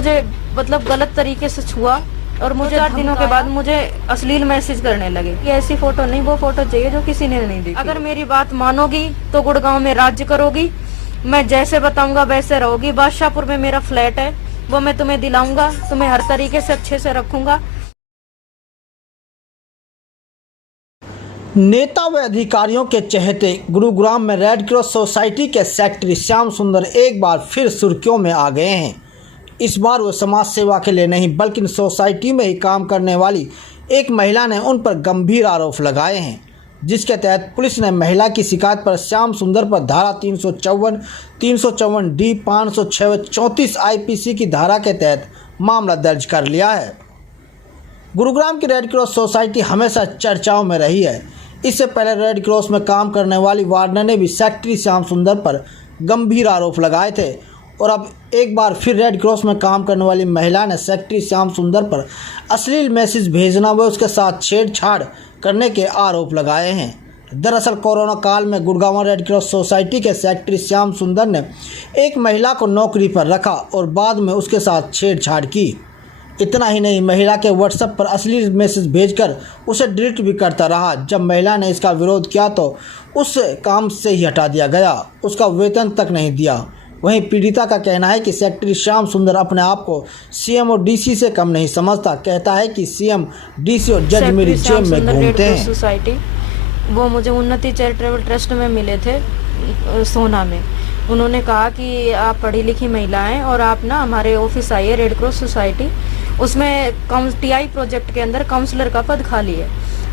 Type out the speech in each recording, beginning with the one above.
मुझे मतलब गलत तरीके से छुआ और मुझे 4 दिनों के बाद मुझे अश्लील मैसेज करने लगे कि ऐसी फोटो नहीं, वो फोटो चाहिए जो किसी ने नहीं देखी। अगर मेरी बात मानोगी तो गुड़गांव में राज्य करोगी, मैं जैसे बताऊंगा वैसे रहोगी। बादशाहपुर में मेरा फ्लैट है, वो मैं तुम्हें दिलाऊंगा, तुम्हें हर तरीके से अच्छे से रखूंगा। नेता व अधिकारियों के चहेते गुरुग्राम में रेड क्रॉस सोसाइटी के सेक्रेटरी श्याम सुंदर एक बार फिर सुर्खियों में आ गए हैं। इस बार वो समाज सेवा के लिए नहीं बल्कि सोसाइटी में ही काम करने वाली एक महिला ने उन पर गंभीर आरोप लगाए हैं, जिसके तहत पुलिस ने महिला की शिकायत पर श्याम सुंदर पर धारा 354, 354 डी, 506 व 34 IPC की धारा के तहत मामला दर्ज कर लिया है। गुरुग्राम की रेड क्रॉस सोसाइटी हमेशा चर्चाओं में रही है। इससे पहले रेड क्रॉस में काम करने वाली वार्डन ने भी सेक्रेटरी श्याम सुंदर पर गंभीर आरोप लगाए थे और अब एक बार फिर रेड क्रॉस में काम करने वाली महिला ने सेक्रेटरी श्याम सुंदर पर अश्लील मैसेज भेजना व उसके साथ छेड़छाड़ करने के आरोप लगाए हैं। दरअसल कोरोना काल में गुड़गांव रेड क्रॉस सोसाइटी के सेक्रेटरी श्याम सुंदर ने एक महिला को नौकरी पर रखा और बाद में उसके साथ छेड़छाड़ की। इतना ही नहीं, महिला के व्हाट्सएप पर अश्लील मैसेज भेजकर उसे डिलीट भी करता रहा। जब महिला ने इसका विरोध किया तो उस काम से ही हटा दिया गया, उसका वेतन तक नहीं दिया। वहीं पीड़िता का कहना है कि सेक्रेटरी श्याम सुंदर अपने आप को CM और DC से कम नहीं समझता। कहता है कि CM, DC और जज मेरी जेब में घूमते हैं। सोसाइटी वो मुझे उन्नति चैरिटेबल ट्रस्ट में मिले थे सोना में। उन्होंने कहा कि आप पढ़ी लिखी महिला हैं और आप ना हमारे ऑफिस आइए रेड क्रॉस सोसाइटी, उसमें TI प्रोजेक्ट के अंदर काउंसलर का पद खाली है।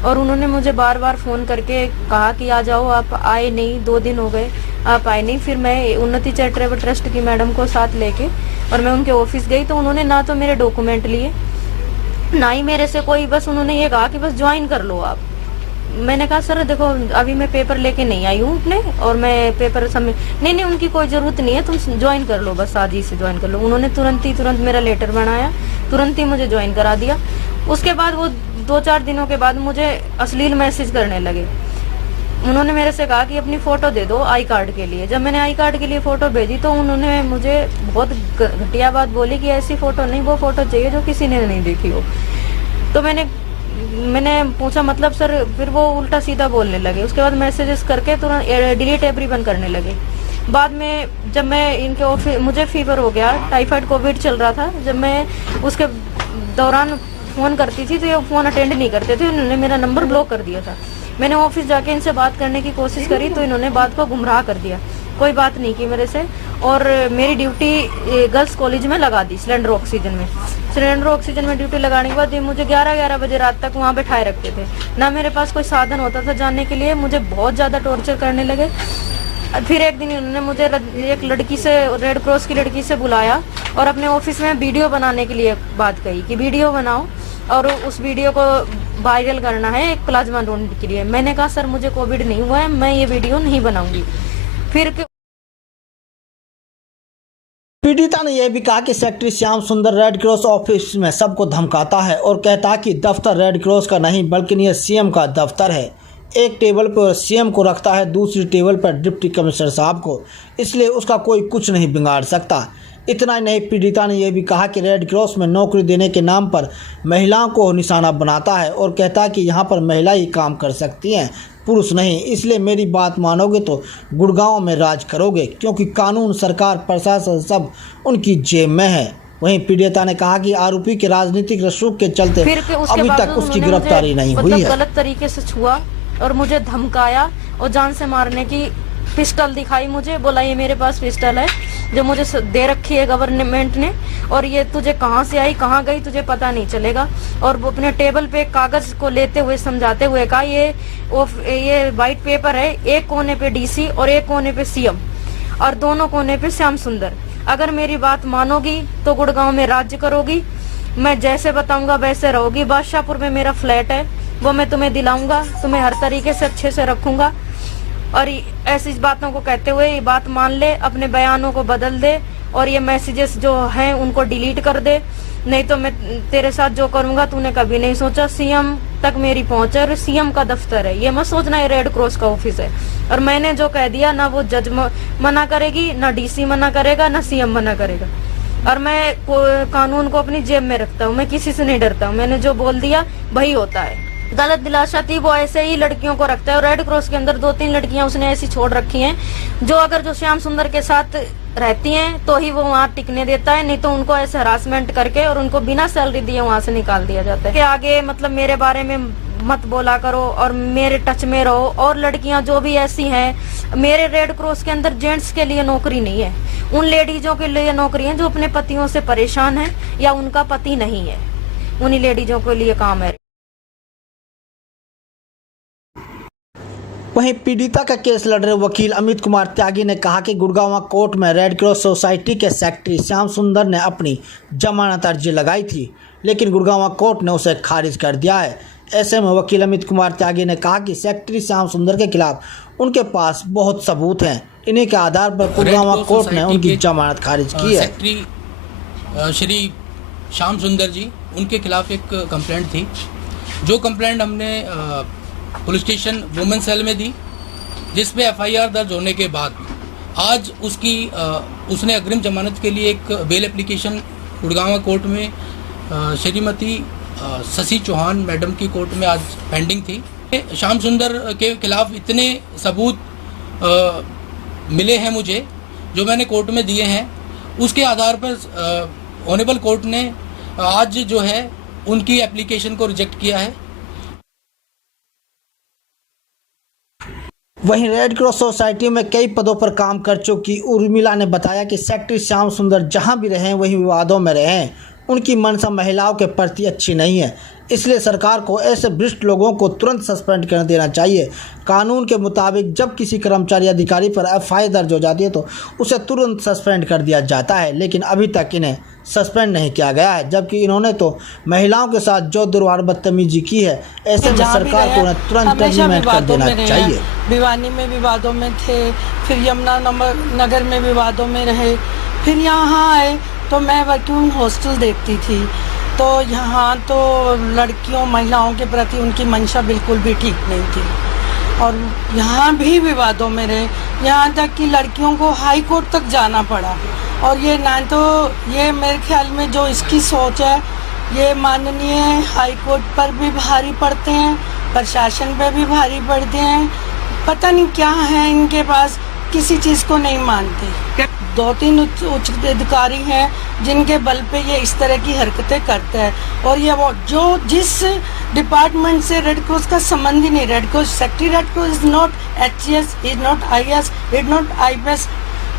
और उन्होंने मुझे बार बार फ़ोन करके कहा कि आ जाओ, आप आए नहीं, 2 दिन हो गए आप आए नहीं। फिर मैं उन्नति चैरिटेबल ट्रस्ट की मैडम को साथ लेके और मैं उनके ऑफिस गई तो उन्होंने ना तो मेरे डॉक्यूमेंट लिए, ना ही मेरे से कोई, बस उन्होंने ये कहा कि बस ज्वाइन कर लो आप। मैंने कहा सर देखो अभी मैं पेपर लेके नहीं आई हूँ अपने और मैं पेपर सबमिट नहीं, उनकी कोई ज़रूरत नहीं है, तुम ज्वाइन कर लो, बस आज ही से ज्वाइन कर लो। उन्होंने तुरंत मेरा लेटर बनाया, तुरंत ही मुझे ज्वाइन करा दिया। उसके बाद वो 2-4 दिनों के बाद मुझे अश्लील मैसेज करने लगे। उन्होंने मेरे से कहा कि अपनी फ़ोटो दे दो आई कार्ड के लिए। जब मैंने आई कार्ड के लिए फ़ोटो भेजी तो उन्होंने मुझे बहुत घटिया बात बोली कि ऐसी फ़ोटो नहीं, वो फ़ोटो चाहिए जो किसी ने नहीं देखी हो। तो मैंने पूछा मतलब सर, फिर वो उल्टा सीधा बोलने लगे। उसके बाद मैसेजेस करके तुरंत डिलीट एवरीवन करने लगे। बाद में जब मैं इनके ऑफिस, मुझे फीवर हो गया, टाइफाइड कोविड चल रहा था, जब मैं उसके दौरान फ़ोन करती थी तो ये फ़ोन अटेंड नहीं करते थे, उन्होंने मेरा नंबर ब्लॉक कर दिया था। मैंने ऑफिस जाके इनसे बात करने की कोशिश करी तो इन्होंने बात को गुमराह कर दिया, कोई बात नहीं की मेरे से। और मेरी ड्यूटी गर्ल्स कॉलेज में लगा दी सिलेंडर ऑक्सीजन में ड्यूटी लगाने के बाद ये मुझे 11 बजे रात तक वहाँ बैठाए रखते थे। ना मेरे पास कोई साधन होता था जाने के लिए, मुझे बहुत ज़्यादा टॉर्चर करने लगे। फिर एक दिन उन्होंने मुझे एक लड़की से, रेड क्रॉस की लड़की से बुलाया और अपने ऑफिस में वीडियो बनाने के लिए बात कही कि वीडियो बनाओ और उस वीडियो को वायरल करना है एक प्लाज्मा डोनेट के लिए। मैंने कहा सर मुझे कोविड नहीं हुआ है, मैं ये वीडियो नहीं बनाऊंगी। फिर पीड़िता ने यह भी कहा कि सेक्रेटरी श्याम सुंदर रेड क्रॉस ऑफिस में सबको धमकाता है और कहता है कि दफ्तर रेड क्रॉस का नहीं बल्कि यह CM का दफ्तर है। एक टेबल पर CM को रखता है, दूसरी टेबल पर डिप्टी कमिश्नर साहब को, इसलिए उसका कोई कुछ नहीं बिगाड़ सकता। इतना ही नहीं, पीड़िता ने यह भी कहा कि रेड क्रॉस में नौकरी देने के नाम पर महिलाओं को निशाना बनाता है और कहता है कि यहाँ पर महिला ही काम कर सकती हैं, पुरुष नहीं। इसलिए मेरी बात मानोगे तो गुड़गांव में राज करोगे, क्योंकि कानून, सरकार, प्रशासन सब उनकी जेब में है। वहीं पीड़िता ने कहा कि आरोपी के राजनीतिक रसूख के चलते अभी तक उसकी गिरफ्तारी नहीं हुई है। गलत तरीके से छुआ और मुझे धमकाया और जान से मारने की पिस्टल दिखाई मुझे, बोला ये मेरे पास पिस्टल है जो मुझे दे रखी है गवर्नमेंट ने और ये तुझे कहाँ से आई कहाँ गई तुझे पता नहीं चलेगा। और वो अपने टेबल पे कागज को लेते हुए समझाते हुए कहा ये वाइट पेपर है, एक कोने पे DC और एक कोने पे CM और दोनों कोने पे श्याम सुंदर। अगर मेरी बात मानोगी तो गुड़गांव में राज्य करोगी, मैं जैसे बताऊंगा वैसे रहोगी। बादशाहपुर में मेरा फ्लैट है, वो मैं तुम्हें दिलाऊंगा, तुम्हें हर तरीके से अच्छे से रखूंगा। और ऐसी बातों को कहते हुए ये बात मान ले, अपने बयानों को बदल दे और ये मैसेजेस जो हैं उनको डिलीट कर दे, नहीं तो मैं तेरे साथ जो करूंगा तूने कभी नहीं सोचा। CM तक मेरी पहुंच है और CM का दफ्तर है, ये मत सोचना ये रेड क्रॉस का ऑफिस है। और मैंने जो कह दिया ना वो जज मना करेगी, ना DC मना करेगा, ना CM मना करेगा। और मैं कानून को अपनी जेब में रखता हूँ, मैं किसी से नहीं डरता हूँ। मैंने जो बोल दिया वही होता है। गलत दिलासा थी, वो ऐसे ही लड़कियों को रखता है। और रेड क्रॉस के अंदर 2-3 लड़कियां उसने ऐसी छोड़ रखी हैं जो अगर जो श्याम सुंदर के साथ रहती हैं तो ही वो वहाँ टिकने देता है, नहीं तो उनको ऐसे हरासमेंट करके और उनको बिना सैलरी दिए वहाँ से निकाल दिया जाता है। के आगे मतलब मेरे बारे में मत बोला करो और मेरे टच में रहो। और लड़कियां जो भी ऐसी हैं, मेरे रेड क्रॉस के अंदर जेंट्स के लिए नौकरी नहीं है, उन लेडीजों के लिए नौकरी है जो अपने पतियों से परेशान है या उनका पति नहीं है, उन्हीं लेडीजों के लिए काम है। वहीं पीड़िता का केस लड़ रहे वकील अमित कुमार त्यागी ने कहा कि गुड़गांव कोर्ट में रेड क्रॉस सोसाइटी के सेक्रेटरी श्याम सुंदर ने अपनी जमानत अर्जी लगाई थी, लेकिन गुड़गांव कोर्ट ने उसे खारिज कर दिया है। ऐसे में वकील अमित कुमार त्यागी ने कहा कि सेक्रेटरी श्याम सुंदर के खिलाफ उनके पास बहुत सबूत हैं, इन्हीं के आधार पर गुड़गांव कोर्ट ने उनकी जमानत खारिज की है। सेक्रेटरी श्री श्याम सुंदर जी, उनके खिलाफ एक कंप्लेंट थी, जो कंप्लेंट हमने पुलिस स्टेशन वुमेन सेल में दी, जिसपे एफआईआर दर्ज होने के बाद आज उसने अग्रिम जमानत के लिए एक बेल एप्लीकेशन गुड़गांव कोर्ट में श्रीमती शशि चौहान मैडम की कोर्ट में आज पेंडिंग थी। श्याम सुंदर के खिलाफ इतने सबूत मिले हैं मुझे, जो मैंने कोर्ट में दिए हैं, उसके आधार पर ऑनरेबल कोर्ट ने आज जो है उनकी एप्लीकेशन को रिजेक्ट किया है। वहीं रेड क्रॉस सोसाइटी में कई पदों पर काम कर चुकी उर्मिला ने बताया कि सेक्रेटरी श्याम सुंदर जहां भी रहे वहीं विवादों में रहे, उनकी मंशा महिलाओं के प्रति अच्छी नहीं है, इसलिए सरकार को ऐसे भ्रष्ट लोगों को तुरंत सस्पेंड कर देना चाहिए। कानून के मुताबिक जब किसी कर्मचारी अधिकारी पर एफआईआर दर्ज हो जाती है तो उसे तुरंत सस्पेंड कर दिया जाता है, लेकिन अभी तक इन्हें सस्पेंड नहीं किया गया है, जबकि इन्होंने तो महिलाओं के साथ जो दुर्व्यवहार बदतमीजी की है, ऐसे में सरकार को उन्हें तुरंत टर्मिनेट कर देना चाहिए। भिवानी में विवादों में थे, फिर यमुना नगर में विवादों में रहे, फिर यहाँ आए तो मैं वैक्यूम हॉस्टल देखती थी, तो यहाँ तो लड़कियों महिलाओं के प्रति उनकी मंशा बिल्कुल भी ठीक नहीं थी और यहाँ भी विवादों में रहे, यहाँ तक कि लड़कियों को हाई कोर्ट तक जाना पड़ा। और ये ना तो ये मेरे ख्याल में जो इसकी सोच है, ये माननीय हाई कोर्ट पर भी भारी पड़ते हैं, प्रशासन पे भी भारी पड़ते हैं, पता नहीं क्या है इनके पास, किसी चीज़ को नहीं मानते। 2-3 उच्च अधिकारी हैं जिनके बल पे ये इस तरह की हरकतें करते हैं। और ये वो जो जिस डिपार्टमेंट से रेड क्रॉस का संबंध ही नहीं, red cross secretary red Cross is not HCS, is not IAS, is not IPS,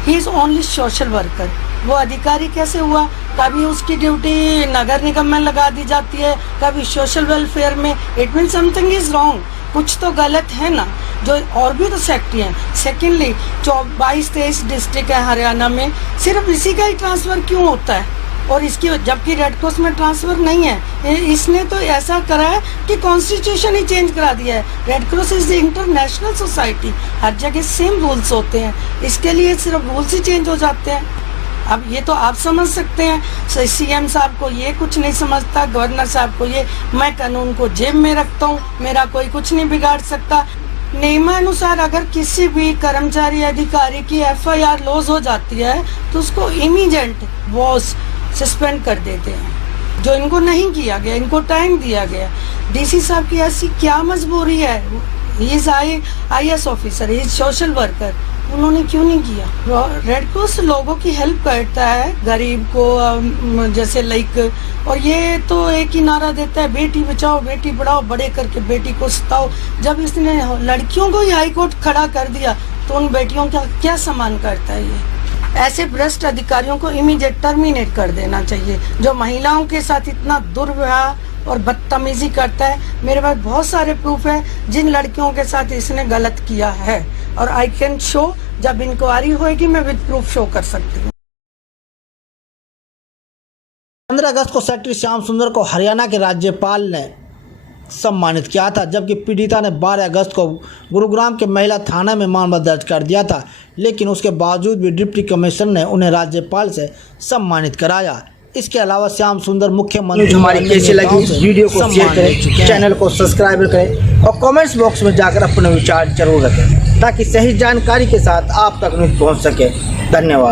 he is only social worker. वो अधिकारी कैसे हुआ? कभी उसकी ड्यूटी नगर निगम में लगा दी जाती है, कभी सोशल वेलफेयर में। It mean something is wrong, कुछ तो गलत है ना। जो और भी तो सेक्रेटरी हैं। सेकेंडली 22-23 डिस्ट्रिक्ट है हरियाणा में, सिर्फ इसी का ही ट्रांसफ़र क्यों होता है? और इसकी जबकि रेड क्रॉस में ट्रांसफ़र नहीं है। इसने तो ऐसा करा है कि कॉन्स्टिट्यूशन ही चेंज करा दिया है। Red Cross is international society, हर जगह सेम रूल्स होते हैं, इसके लिए सिर्फ रूल्स ही चेंज हो जाते हैं। अब ये तो आप समझ सकते हैं, CM साहब को ये कुछ नहीं समझता, गवर्नर साहब को ये, मैं कानून को जेब में रखता हूँ, मेरा कोई कुछ नहीं बिगाड़ सकता। नियमानुसार अगर किसी भी कर्मचारी अधिकारी की FIR लॉस हो जाती है तो उसको इमीडिएट वो सस्पेंड कर देते हैं, जो इनको नहीं किया गया, इनको टाइम दिया गया। DC साहब की ऐसी क्या मजबूरी है? He is IAS officer, he is social worker, उन्होंने क्यों नहीं किया? रेड क्रॉस लोगों की हेल्प करता है, गरीब को जैसे लाइक, और ये तो एक ही नारा देता है, बेटी बचाओ बेटी पढ़ाओ, बड़े करके बेटी को सताओ। जब इसने लड़कियों को ही हाई कोर्ट खड़ा कर दिया तो उन बेटियों का क्या सम्मान करता है? ये ऐसे भ्रष्ट अधिकारियों को इमीडिएट टर्मिनेट कर देना चाहिए, जो महिलाओं के साथ इतना दुर्व्यवहार और बदतमीजी करता है। मेरे पास बहुत सारे प्रूफ है जिन लड़कियों के साथ इसने गलत किया है, और आई कैन शो, जब इंक्वायरी होगी मैं विद प्रूफ शो कर सकती हूँ। 15 अगस्त को सेक्रेटरी श्याम सुंदर को हरियाणा के राज्यपाल ने सम्मानित किया था, जबकि पीड़िता ने 12 अगस्त को गुरुग्राम के महिला थाना में मामला दर्ज कर दिया था, लेकिन उसके बावजूद भी डिप्टी कमिश्नर ने उन्हें राज्यपाल से सम्मानित कराया। इसके अलावा श्याम सुंदर मुख्यमंत्री हमारी कैसी लगी वीडियो को शेयर करें, चैनल को सब्सक्राइब करें और कमेंट्स बॉक्स में जाकर अपने विचार जरूर रखें, ताकि सही जानकारी के साथ आप तक पहुंच सके। धन्यवाद।